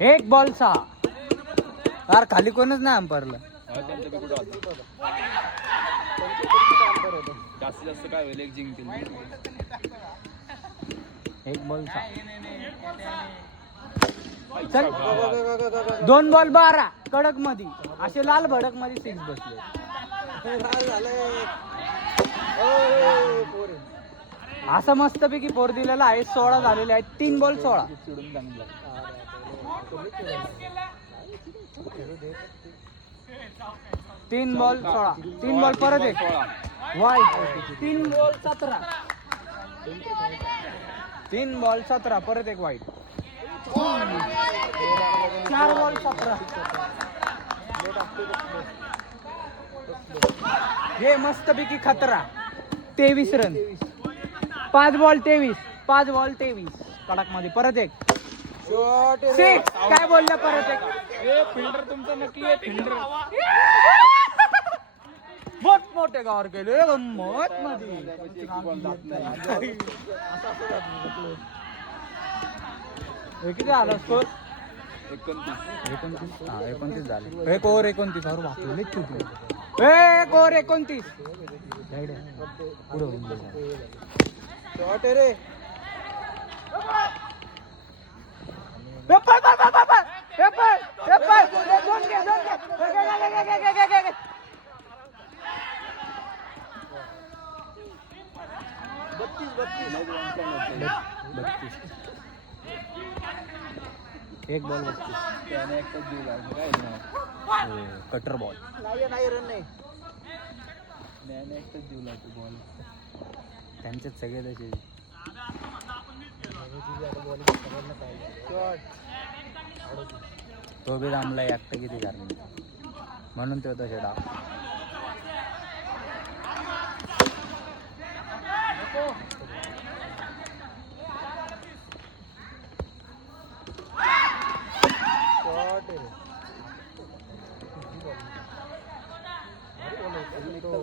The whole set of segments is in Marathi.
एक बॉल 6 यार, खाली कोणच नाही अंपायरला. जास्तीत जास्त काय होईल, एक जिंकतील. एक बॉल 6. चल 2 बॉल 12 कडक मध्ये, असे लाल भडक मध्ये 6 बसले. असं मस्तपैकी 4 दिलेला आहे. 16 झालेले आहेत. 3 बॉल 16. 3 बॉल 16. 3 बॉल परत एक वाईट. 3 बॉल 17. 3 बॉल 17 परत एक वाईट. 4 बॉल 17. हे मस्तपैकी खतरा. 23 रन. 5 बॉल 23. 5 बॉल 23 कडक मध्ये परत एक. काय बोललं परत एक. फिल्डर तुमचा नक्की आहे. फिल्डर बहुत मोठे गावर गेले गंमत मध्ये. किती झाला स्कोर. 29 झाले. एक ओव्हर 29. अरे बापरे, लई चुकले. एक ओव्हर 29. पुढे होऊन गेलं. शॉट रे. एक बॉल 32. त्याने एकच जीव लागला काय कटर बॉल नाही रन नाही. त्याने एकच जीव लागतो बॉल. त्यांच्यात सगळे तसे. तो बी दामला एकटा किती झाले म्हणून तो तसे डाव.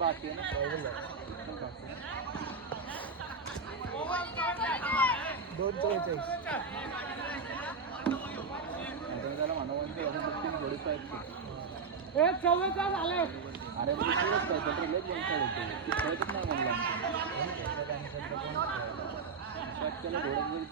बाकी आहे ना. 2:44. त्याला म्हणा म्हणते थोडी पाहिजे. अरे पुरच पाहिजे लेट बॉल होते. खेळतच नाही म्हणलं. त्याला घोडत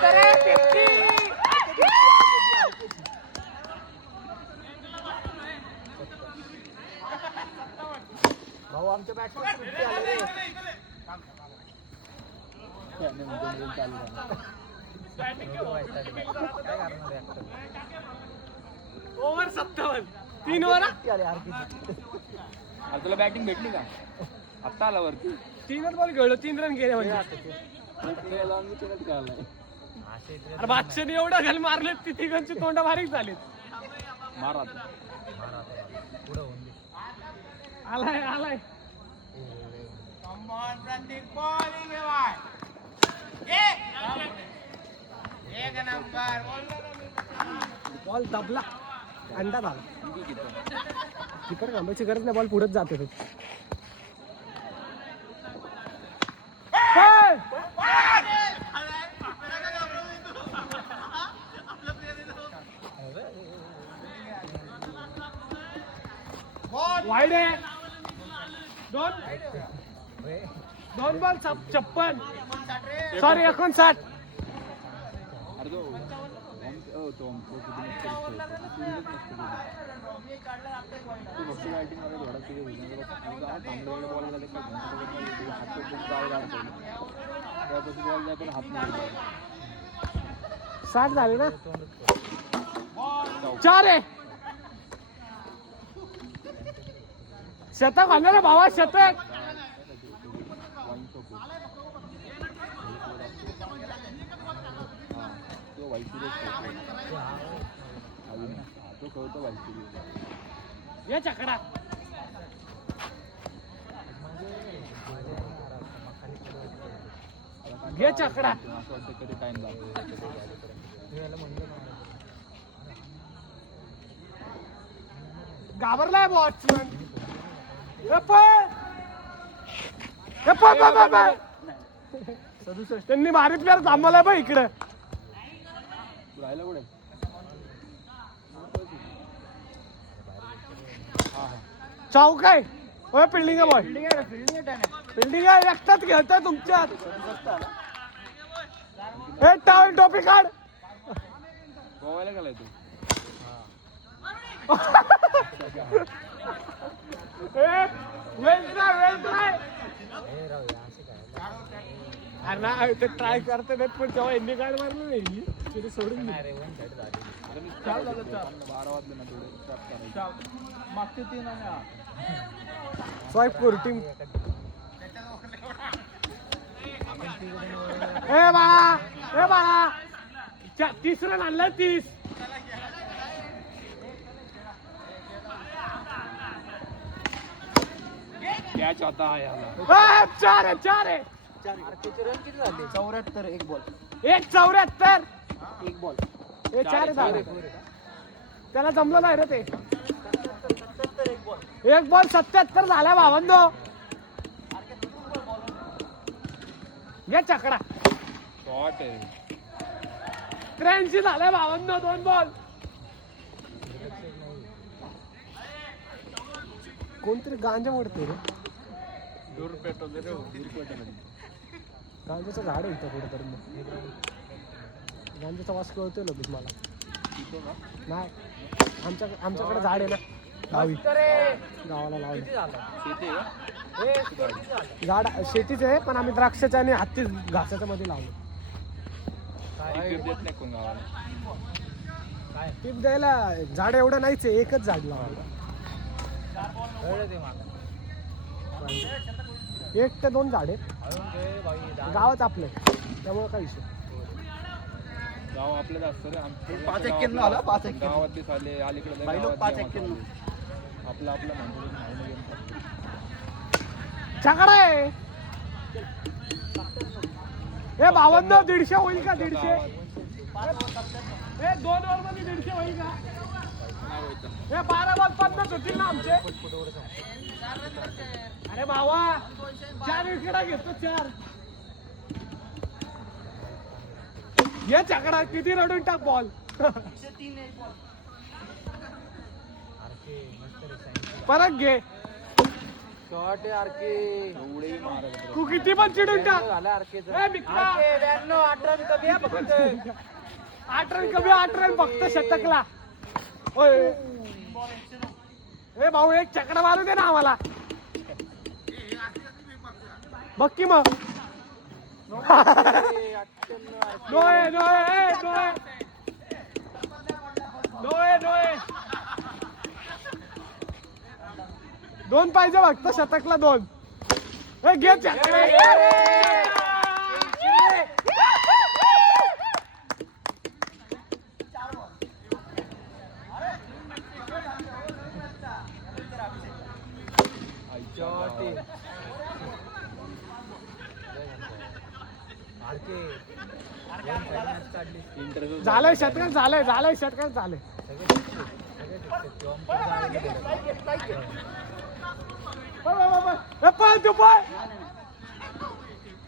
जरी भाऊ आमच्या बॅट्समॅन सुट्टी आले रे. ओव्हर 57. 3 ओव्हर तुला बॅटिंग भेटली का आत्ता आला वरती. 3च बॉल खेळलो. 3 रन गेले म्हणजे. अरे बादशाने एवढा घाल मारले ती तिघांची तोंडा बारीक झालीत. मारा आलाय आलाय. बॉल दबला. अंडा झाला. किपर थांबायची गरज नाही. बॉल पुढेच जाते. वाईड आहे. 2 बॉल 56. सॉरी 59. अरे तो तो किती मस्त खेळतो. तो फक्त बॅटिंग मध्ये थोडा तुझे थांबलेला बॉल झाले का हात गाळ काढतो त्यापासून बॉल जाय पण हात नाही 60 झाले ना 4 आहे शतक आणलं ना भावा शतक तो वाईट तो कळतो वाईट ये चकडा घे चकडा असं वाटतं कधी टाइम लागतो घाबरलाय वॉचमन त्यांनी भारी प्लेअर थांबवलाय बा इकडे राहिला कुठे चौक आहे होय फिल्डिंग आहे बॉय फिल्डिंग आहे एकटाच खेळतोय तुमच्यात हे टावेल टोपी काढ गोव्याला गेलाय तू अरे ते ट्राय करते नाहीत पण तेव्हा यांनी काय मारलं नाही तिथे सोडून दे. 12 वाजले ना थोडे मागचे 3 आणि स्वाईप करू टीम ए बाळा 30 रन आणलं 30 कॅच आता आहे याला 4 आहे 74 एक बॉल 174 एक बॉल हे 4 झाले त्याला जमलं नाही रे ते एक बॉल 77 झाला भावंदो घे चकडा शॉट आहे 83 झाले भावंदो 2 बॉल कोणतरी गांजा मोडते रे दूर पेटवले रे गांजाचं झाड आहे इथं कुठेतरी गांजाचा वास कळतोय लगेच मला नाही आमच्याकडे झाड आहे ना गावी गावाला लावलं झाड शेतीच आहे पण आम्ही द्राक्षाच्या आणि हत्ती घासाच्या मध्ये लावलं देत नाही कोण गावाला टीप द्यायला झाड एवढं नाहीच आहे एकच झाड लावलं 1 ते 2 झाड आहेत गावात आपलं त्यामुळे काय विषय गाव आपल्याच असतं रे 5-1 आला 5-1 गावातले साले अलीकडे 5-1 आपलं म्हणतो छकडा आहे हे 52 150 होईल का 150 हे 2 ओव्हर मध्ये 150 होईल का हे 12 बॉल 50 होतील ना आमचे अरे भावा 4 विकेटा घेतो 4 ये चकडा किती रडून टाक बॉल परत घे शॉट आहे आरके एवढेही मारत तू किती पण चिडून टाक झाला आरकेचं ए मित्रा 92 18 कमी आहे फक्त 8 रन कमी 8 रन फक्त शतकला होय ए भाऊ एक चकडा मारू दे ना आम्हाला बघ की मग डोळे दोन पाहिजे फक्त शतकला 2 हे घे चकडा झालंय शतकात झालंय शतकात झालंय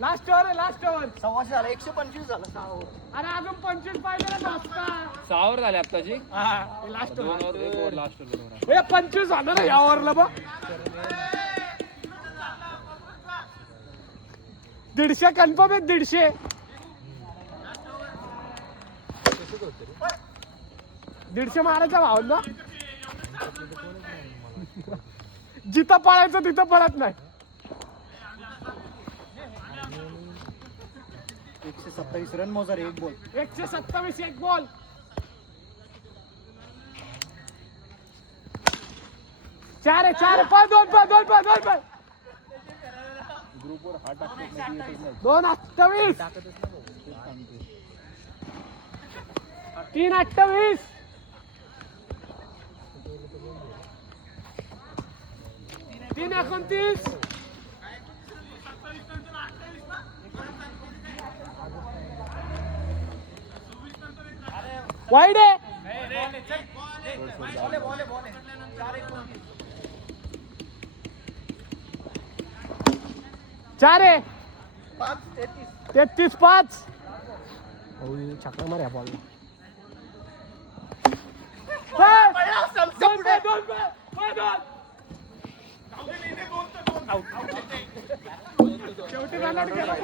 लास्ट ओव्हर 125 झाला 125 झाला अरे अजून 25 पाहिजे ना दोस्ता 6 ओव्हर झाले आत्ताची last 2 over 1 over last over हे 25 झालं ना या ओव्हरला बघ 150 कन्फर्म आहे 150 150 मारायचा भाव ना. जिथं पळायचं तिथं पळत नाही. 127 रन मोजर एक बॉल. 127 एक बॉल. चार 2 ग्रुपवर हा टाकतो 2:28. 3:28. 3:29. वाईड आहे. 4 आहे. 33-5. छक्का मार या बॉलला. शेवटी रन आउट केला.